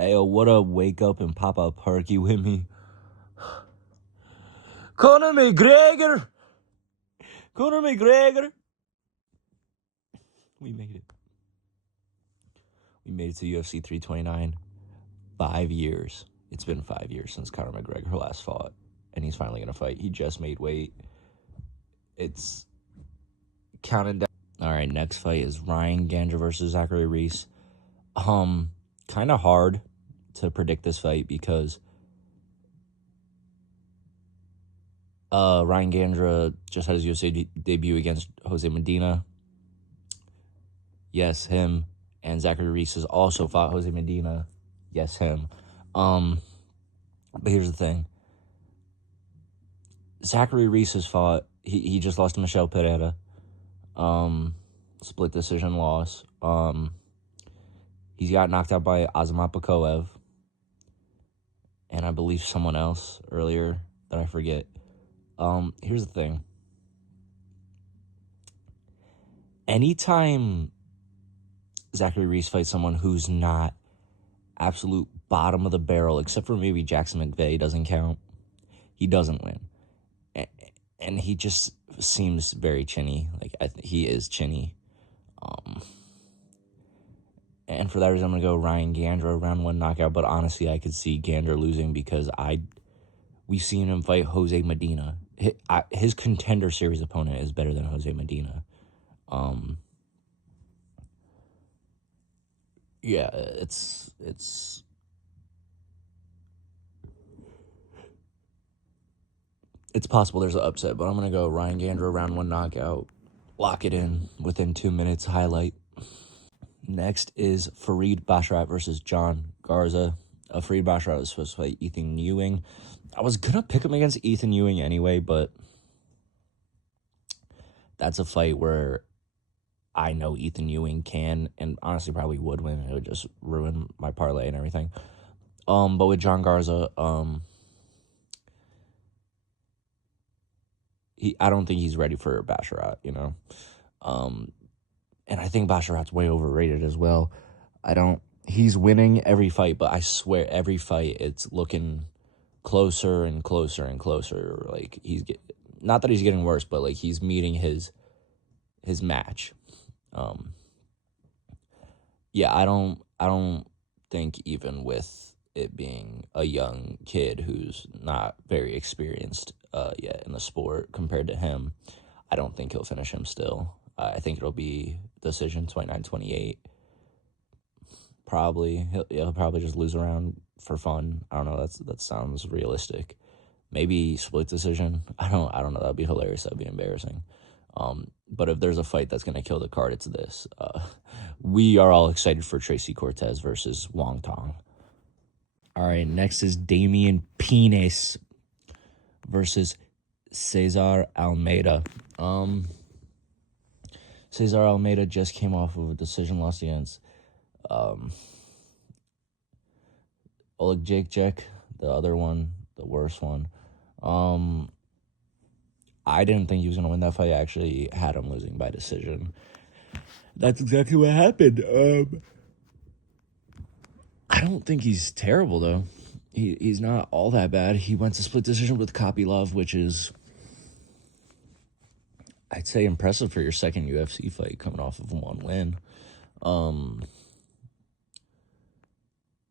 Ayo, what up? Wake up and pop a perky with me. Conor McGregor! Conor McGregor! We made it. We made it to UFC 329. 5 years. It's been 5 years since Conor McGregor last fought. And he's finally going to fight. He just made weight. It's counted down. All right, next fight is Ryan Gandra versus Zachary Reese. Kind of hard to predict this fight because Ryan Gandra just had his UFC debut against Jose Medina. Yes, him. And Zachary Reese has also fought Jose Medina. Yes, him. But here's the thing. Zachary Reese has fought. He just lost to Michel Pereira. Split decision loss. He's got knocked out by Azamat Bakoev. And I believe someone else earlier that I forget. Here's the thing. Anytime Zachary Reese fights someone who's not absolute bottom of the barrel, except for maybe Jackson McVeigh doesn't count, he doesn't win. And he just seems very chinny. Like, he is chinny. And for that reason, I'm going to go Ryan Gandra, round 1 knockout. But honestly, I could see Gandra losing because we've seen him fight Jose Medina. His Contender Series opponent is better than Jose Medina. Yeah, it's possible there's an upset, but I'm going to go Ryan Gandra, round 1 knockout. Lock it in within 2 minutes, highlight. Next is Farid Basharat versus John Garza. Farid Basharat was supposed to fight Ethan Ewing. I was going to pick him against Ethan Ewing anyway, but that's a fight where I know Ethan Ewing can, and honestly probably would win. It would just ruin my parlay and everything. But with John Garza, I don't think he's ready for Basharat, you know. And I think Basharat's way overrated as well. He's winning every fight, but I swear every fight it's looking closer and closer and closer. Like, not that he's getting worse, but like he's meeting his match. Yeah, I don't think, even with it being a young kid who's not very experienced yet in the sport compared to him, I don't think he'll finish him still. I think it'll be decision 29-28. Probably he'll probably just lose a round for fun. I don't know. That sounds realistic. Maybe split decision. I don't know. That'd be hilarious. That'd be embarrassing. But if there's a fight that's gonna kill the card, it's this. We are all excited for Tracy Cortez versus Wong Tong. All right, next is Damian Penis versus Cesar Almeida. Cesar Almeida just came off of a decision loss against Oleg Jacek, the other one, the worst one. I didn't think he was going to win that fight. I actually had him losing by decision. That's exactly what happened. I don't think he's terrible, though. He's not all that bad. He went to split decision with Kopylov, which is, I'd say, impressive for your second UFC fight coming off of 1 win.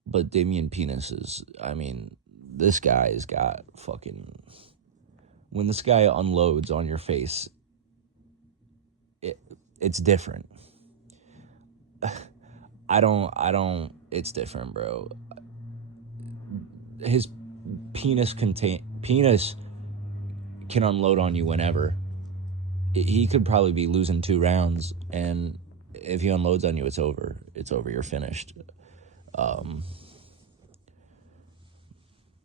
But Damian Penis is, I mean, this guy's got fucking... When this guy unloads on your face, it's different. It's different, bro. His penis can unload on you whenever. He could probably be losing 2 rounds, and if he unloads on you, it's over. It's over. You're finished.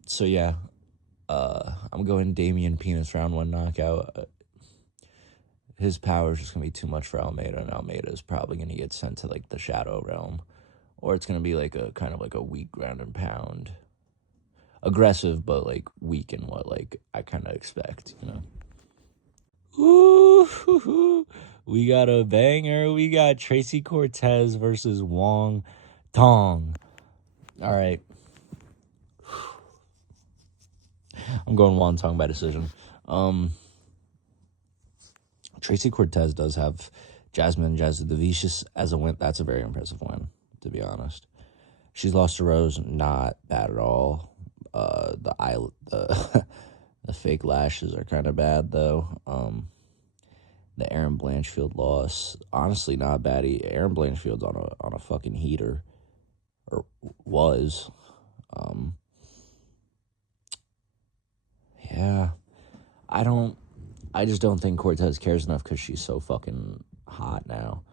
So yeah, I'm going Damian Penis, round 1 knockout. His power is just gonna be too much for Almeida, and Almeida is probably gonna get sent to like the shadow realm, or it's gonna be like a kind of like a weak ground and pound, aggressive but like weak in what like I kind of expect, you know. Ooh, we got a banger. We got Tracy Cortez versus Wong Tong. All right. I'm going Wonton by decision. Tracy Cortez does have Jasmine Jasudavicius as a win. That's a very impressive win, to be honest. She's lost to Rose, not bad at all. The the fake lashes are kind of bad though. The Aaron Blanchfield loss, honestly, not bad. Aaron Blanchfield's on a fucking heater, or was. Yeah, I just don't think Cortez cares enough because she's so fucking hot now.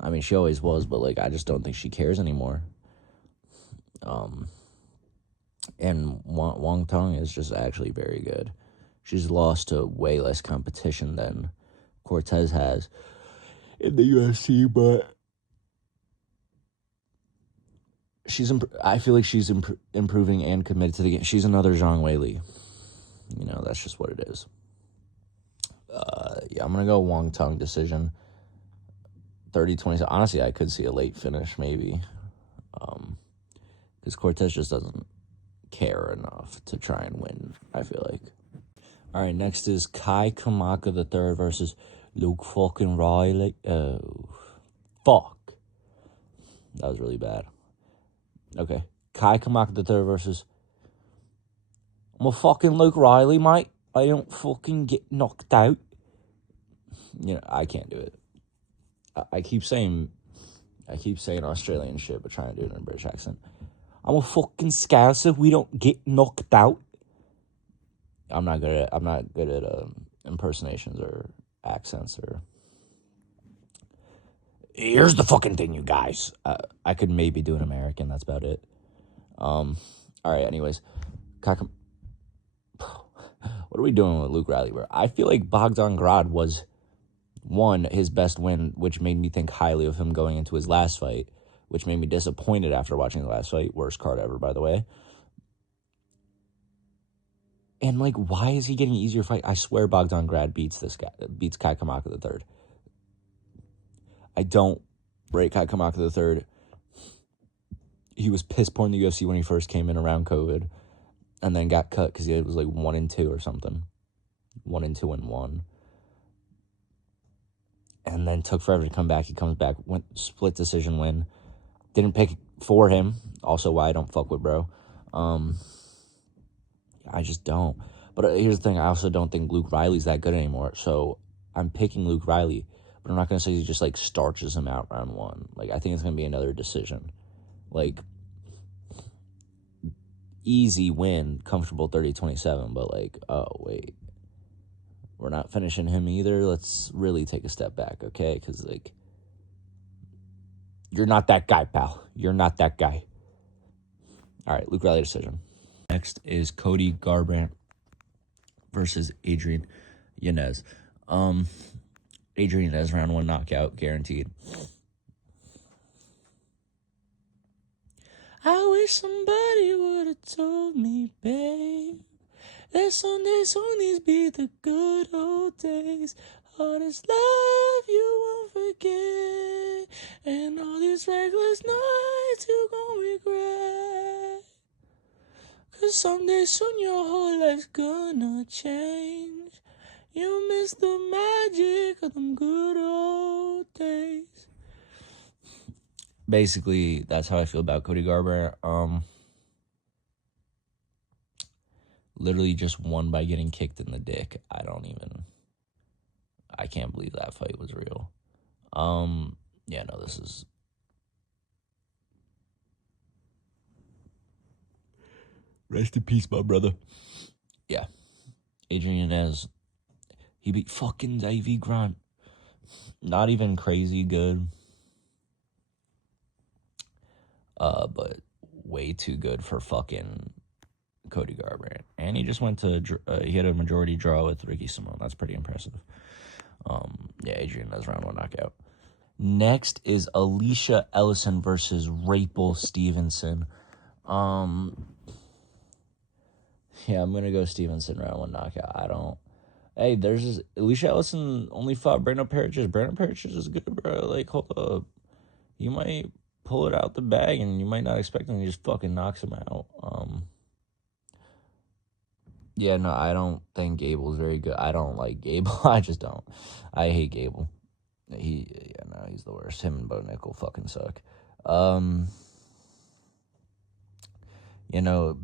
I mean, she always was, but like, I just don't think she cares anymore. And Wang Tong is just actually very good. She's lost to way less competition than Cortez has in the UFC, but I feel like she's improving and committed to the game. She's another Zhang Weili. You know, that's just what it is. Yeah, I'm going to go Wang Tong decision. 30-20. Honestly, I could see a late finish, maybe. Because Cortez just doesn't care enough to try and win, I feel like. All right, next is Kai Kamaka III versus Luke fucking Riley. Oh, fuck. That was really bad. Okay. Kai Kamaka III versus... I'm a fucking Luke Riley, mate. I don't fucking get knocked out. You know, I can't do it. I keep saying Australian shit, but trying to do it in a British accent. I'm a fucking Scouser. We don't get knocked out. I'm not good at impersonations or accents or. Here's the fucking thing, you guys. I could maybe do an American. That's about it. All right. Anyways, what are we doing with Luke Riley? Bro? I feel like Bogdan Grad was his best win, which made me think highly of him going into his last fight, which made me disappointed after watching the last fight. Worst card ever, by the way. And, like, why is he getting an easier fight? I swear Bogdan Grad beats Kai Kamaka III. I don't rate Kai Kamaka III. He was piss poor in the UFC when he first came in around COVID, and then got cut because he was, like, 1-2 or something. 1-2-1. And then took forever to come back. He comes back, went split decision win. Didn't pick for him. Also why I don't fuck with bro. I just don't. But here's the thing. I also don't think Luke Riley's that good anymore. So I'm picking Luke Riley. But I'm not going to say he just, like, starches him out round one. Like, I think it's going to be another decision. Like, easy win, comfortable 30-27. But, like, oh, wait. We're not finishing him either. Let's really take a step back, okay? Because, like, you're not that guy, pal. You're not that guy. All right, Luke Riley decision. Next is Cody Garbrandt versus Adrian Yanez. Adrian Yanez, round one knockout, guaranteed. I wish somebody would have told me, babe, that Sundays only be the good old days. All this love you won't forget, and all these reckless nights you gon' regret. 'Cause someday soon your whole life's gonna change. You miss the magic of them good old days. Basically, that's how I feel about Cody Garbrandt. Literally just won by getting kicked in the dick. I can't believe that fight was real. Yeah, no, this is... Rest in peace, my brother. Yeah. Adrian Yanez. He beat fucking Davey Grant. Not even crazy good. But way too good for fucking Cody Garbrandt. And he just went to... he had a majority draw with Ricky Simone. That's pretty impressive. Yeah, Adrian Yanez, round one knockout. Next is Alicia Ellison versus Rapel Stevenson. Yeah, I'm going to go Stevenson, round one knockout. Hey, there's this... Alicia Ellison only fought Brandon Parrish. Brandon Parrish is good, bro. Like, hold up. You might pull it out the bag, and you might not expect him. He just fucking knocks him out. Yeah, no, I don't think Gable's very good. I don't like Gable. I just don't. I hate Gable. He's the worst. Him and Bo Nickel fucking suck.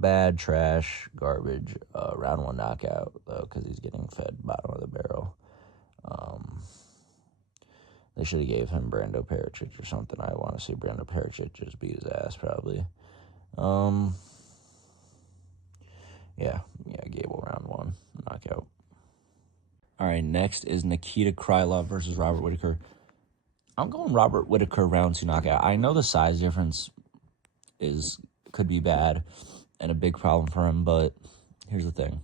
Bad, trash, garbage, round one knockout, though, because he's getting fed bottom of the barrel. They should have gave him Brando Pericic or something. I want to see Brando Pericic just beat his ass, probably. Yeah, Gable round one, knockout. All right, next is Nikita Krylov versus Robert Whittaker. I'm going Robert Whittaker round two knockout. I know the size difference could be bad and a big problem for him, but here's the thing.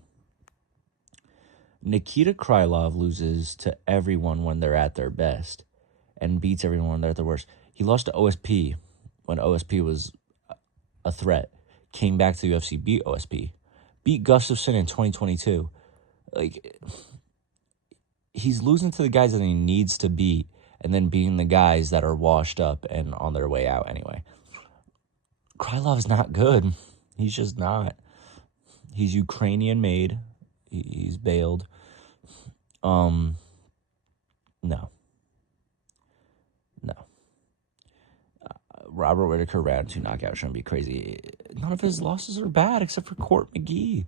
Nikita Krylov loses to everyone when they're at their best and beats everyone when they're at their worst. He lost to OSP when OSP was a threat, came back to the UFC, beat OSP, beat Gustafsson in 2022. Like, he's losing to the guys that he needs to beat and then beating the guys that are washed up and on their way out anyway. Krylov's not good. He's just not. He's Ukrainian made. He's bailed. No. Robert Whittaker round two knockout shouldn't be crazy. None of his losses are bad except for Court McGee.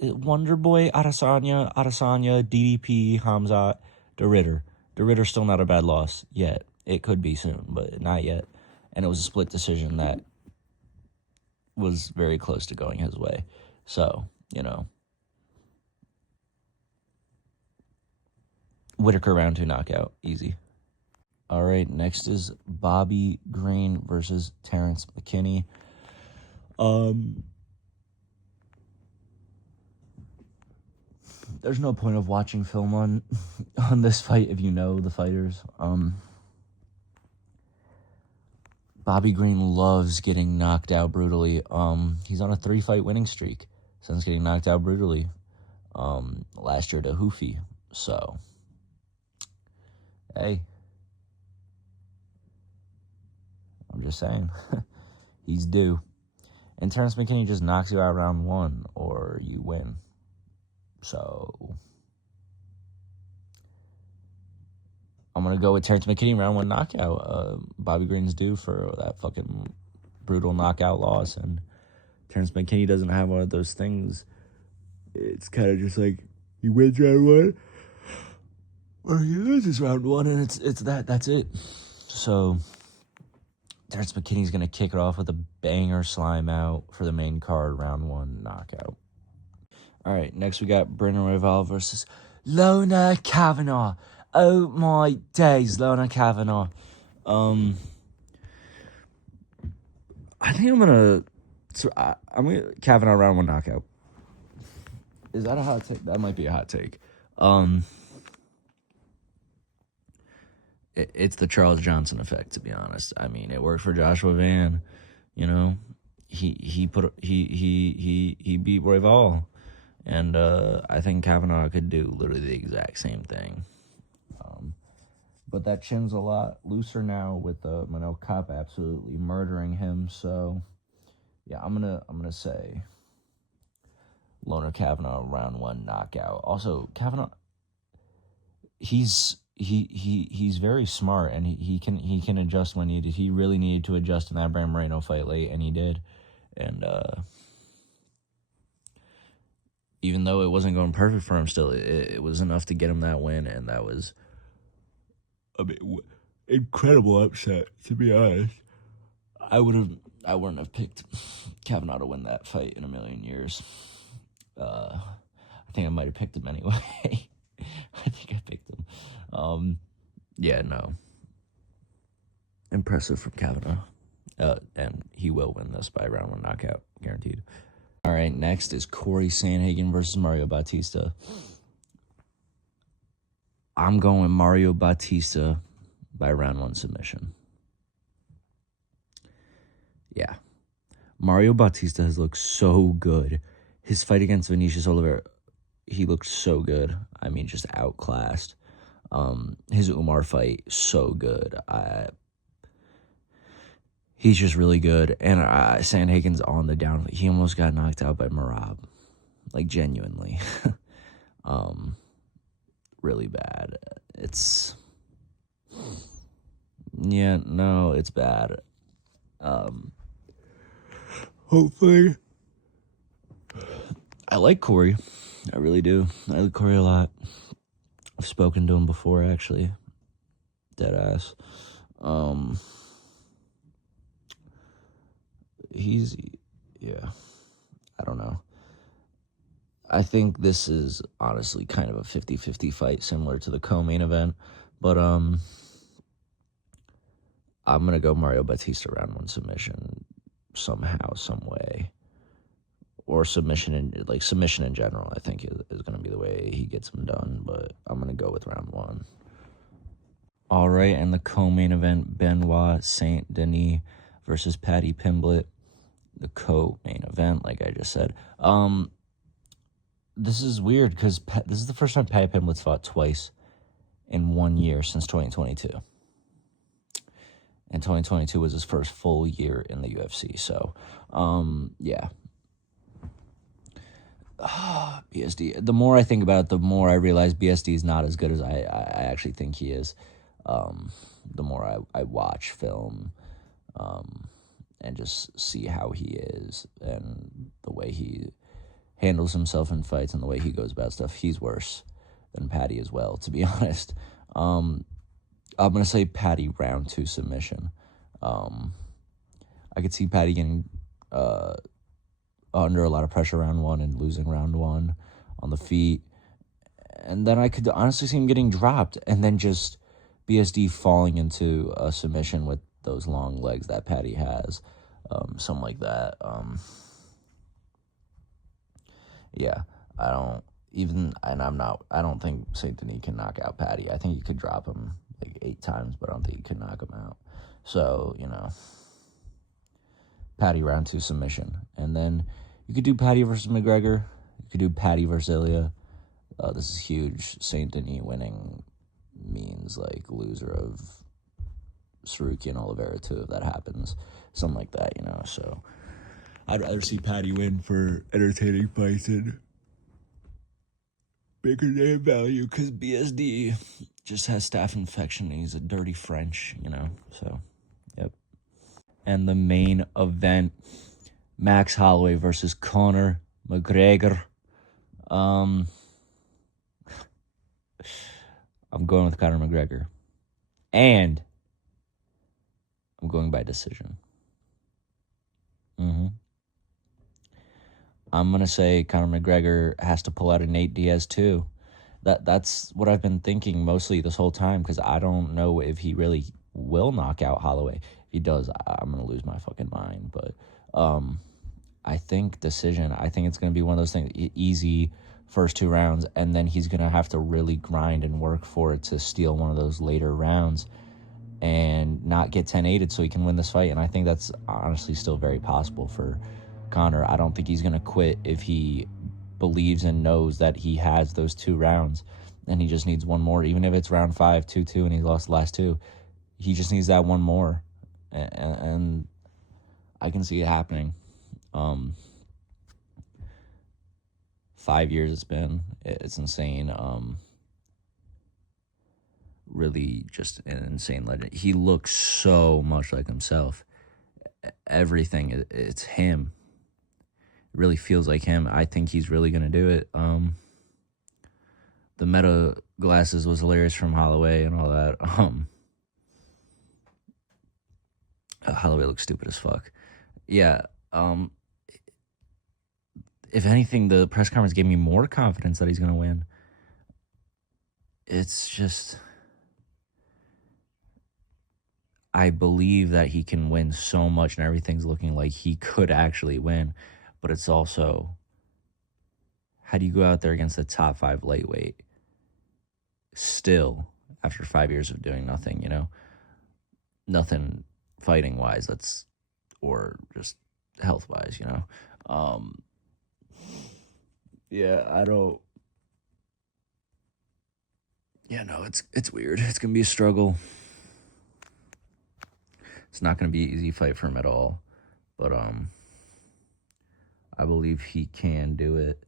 Wonder Boy, Adesanya, DDP, Hamzat, DeRitter. DeRitter's still not a bad loss yet. It could be soon, but not yet. And it was a split decision that was very close to going his way. So, Whittaker round two knockout. Easy. All right, next is Bobby Green versus Terrence McKinney. There's no point of watching film on this fight if you know the fighters. Bobby Green loves getting knocked out brutally. He's on a 3-fight winning streak since getting knocked out brutally last year to Hoofy. So, hey, I'm just saying, he's due. And Terrence McKinney just knocks you out round one or you win. So, I'm going to go with Terrence McKinney round one knockout. Bobby Green's due for that fucking brutal knockout loss. And Terrence McKinney doesn't have one of those things. It's kind of just like he wins round one or he loses round one, and that's it. So, Terrence McKinney's going to kick it off with a banger slime out for the main card, round one knockout. All right, next we got Brendan Royval versus Lona Kavanagh. Oh my days, Lona Kavanagh. I think I'm gonna Kavanagh round one knockout. Is that a hot take? That might be a hot take. It's the Charles Johnson effect, to be honest. I mean, it worked for Joshua Van. He beat Royval. And I think Kavanagh could do literally the exact same thing. But that chin's a lot looser now with Manel Kape absolutely murdering him. So, yeah, I'm gonna say Lona Kavanagh round one knockout. Also, Kavanagh, he's very smart, and he can adjust when needed. He really needed to adjust in that Brandon Moreno fight late, and he did. And even though it wasn't going perfect for him, still it was enough to get him that win, and that was a bit incredible upset, to be honest. I wouldn't have picked Kavanagh to win that fight in a million years. I think I might have picked him anyway. I think I picked him. Yeah, no. Impressive from Kavanagh. And he will win this by round one knockout, guaranteed. All right, next is Corey Sandhagen versus Mario Bautista. I'm going Mario Bautista by round one submission. Yeah. Mario Bautista has looked so good. His fight against Vinicius Oliveira, he looked so good. I mean, just outclassed. His Umar fight, so good. he's just really good. And Sandhagen's on the down. He almost got knocked out by Marab, like genuinely, really bad. It's it's bad. Hopefully, I like Corey. I really do. I like Corey a lot. I've spoken to him before, actually. Dead ass. He's, yeah, I don't know. I think this is honestly kind of a 50-50 fight, similar to the co-main event. But I'm gonna go Mario Batista round one submission somehow, some way, or submission in general. I think is gonna be the way he gets him done. But I'm gonna go with round one. All right, and the co-main event: Benoit Saint Denis versus Paddy Pimblett. The co-main event, like I just said. This is weird because this is the first time Paddy Pimblett's fought twice in 1 year since 2022. And 2022 was his first full year in the UFC. So, yeah. BSD. The more I think about it, the more I realize BSD is not as good as I actually think he is. The more I watch film and just see how he is and the way he handles himself in fights and the way he goes about stuff, he's worse than Paddy as well, to be honest. I'm going to say Paddy round two submission. I could see Paddy getting under a lot of pressure round one and losing round one on the feet. And then I could honestly see him getting dropped and then just BSD falling into a submission with those long legs that Paddy has. Something like that. Yeah, I don't think St. Denis can knock out Paddy. I think he could drop him like 8 times, but I don't think he could knock him out. So, Paddy round two submission. And then you could do Paddy versus McGregor. You could do Paddy versus Ilya. This is huge. St. Denis winning means like loser of Saruki and Oliveira too, if that happens. Something like that, so I'd rather see Paddy win for entertaining fights and bigger name value because BSD just has staph infection and he's a dirty French, so, yep. And the main event, Max Holloway versus Conor McGregor. I'm going with Conor McGregor. And I'm going by decision. I'm going to say Conor McGregor has to pull out a Nate Diaz too. That's what I've been thinking mostly this whole time because I don't know if he really will knock out Holloway. If he does, I'm going to lose my fucking mind. But I think decision. I think it's going to be one of those things, easy first 2 rounds, and then he's going to have to really grind and work for it to steal one of those later rounds and not get 10-8'd so he can win this fight. And I think that's honestly still very possible for Conor. I don't think he's going to quit if he believes and knows that he has those 2 rounds and he just needs one more. Even if it's round 5, 2-2, and he lost the last 2, he just needs that one more. And I can see it happening. 5 years it's been. It's insane. Really just an insane legend. He looks so much like himself. Everything, it's him. It really feels like him. I think he's really going to do it. The meta glasses was hilarious from Holloway and all that. Holloway looks stupid as fuck. Yeah. If anything, the press conference gave me more confidence that he's going to win. It's just, I believe that he can win so much and everything's looking like he could actually win. But it's also, how do you go out there against the top 5 lightweight still after 5 years of doing nothing, Nothing fighting wise, or just health wise, Yeah, I don't. Yeah, no, it's weird. It's gonna be a struggle. It's not going to be an easy fight for him at all, but I believe he can do it.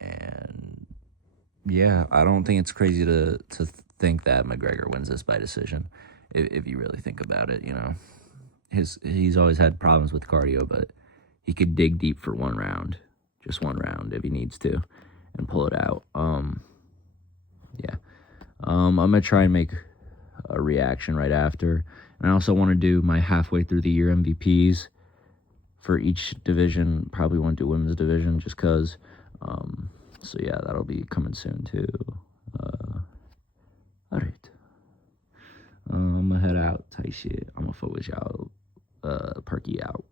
And yeah, I don't think it's crazy to think that McGregor wins this by decision. If you really think about it, he's always had problems with cardio, but he could dig deep for one round, just one round if he needs to, and pull it out. Yeah. I'm gonna try and make a reaction right after, and I also want to do my halfway through the year MVPs for each division. Probably won't do women's division just cause. So yeah, that'll be coming soon too. All right. I'm gonna head out. Tight shit. I'm gonna focus y'all. Perky out.